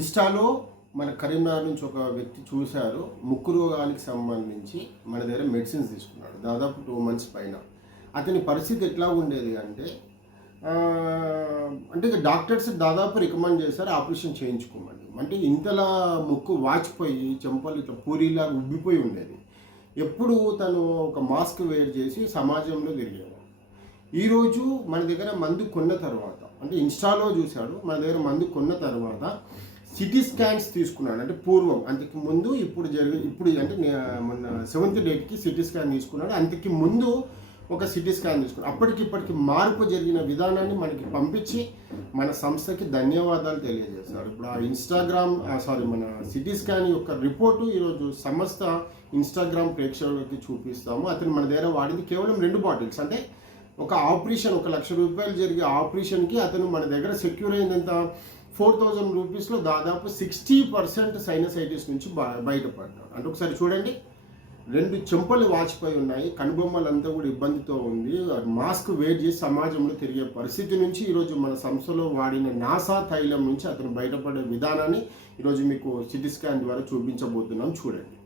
ఇన్స్టాలో మన కరీంనగర్ నుంచి ఒక వ్యక్తి చూశారు. ముక్కు రోగానికి సంబంధించి మన దగ్గర మెడిసిన్స్ తీసుకున్నాడు. దాదాపు 2 months పైన. అతని పరిస్థితి ఎట్లా ఉండేది అంటే అంటే డాక్టర్స్ దాదాపు రికమెండ్ చేశారు ఆపరేషన్ చేయించుకోమని. అంటే ఇంతలా ముక్కు వాచిపోయి చెంపలు ఇట్లా పూరిలాగా ఉబ్బిపోయి ఉండేది. ఎప్పుడు తను ఒక మాస్క్ వేర్ చేసి సమాజంలో తిరిగేవాడు. ఈరోజు మన దగ్గర మందు కొన్న తర్వాత అంటే ఇన్స్టాలో చూశాడు. మన దగ్గర మందు కొన్న తర్వాత సిటీ స్కాన్స్ తీసుకున్నాడు. అంటే పూర్వం అంతకు ముందు ఇప్పుడు అంటే మొన్న 7th dateకి సిటీ స్కాన్ తీసుకున్నాడు. అంతకు ముందు ఒక సిటీ స్కాన్ తీసుకున్నాడు. ఇప్పటికి మార్పు జరిగిన విధానాన్ని మనకి పంపించి మన సంస్థకి ధన్యవాదాలు తెలియజేశాడు. ఇప్పుడు మన సిటీ స్కాన్ యొక్క రిపోర్టు ఈరోజు సమస్త ఇన్స్టాగ్రామ్ ప్రేక్షకులకి చూపిస్తాము. అతను మన దగ్గర వాడింది కేవలం 2 bottles. అంటే ఒక ఆపరేషన్ 1 లక్ష రూపాయలు జరిగే ఆపరేషన్కి అతను మన దగ్గర సెక్యూర్ అయిందంత 4,000 రూపీస్లో దాదాపు 60% సైనసైటిస్ నుంచి బయటపడ్డాడు. అంటే ఒకసారి చూడండి, 2 చెంపలు వాచిపోయి ఉన్నాయి, కనుబొమ్మలంతా కూడా ఇబ్బందితో ఉంది, మాస్క్ వేర్ చేసి సమాజంలో తిరిగే పరిస్థితి నుంచి ఈరోజు మన సంస్థలో వాడిన నాసా తైలం నుంచి అతను బయటపడే విధానాన్ని ఈరోజు మీకు సిటీ స్కాన్ ద్వారా చూపించబోతున్నాం. చూడండి.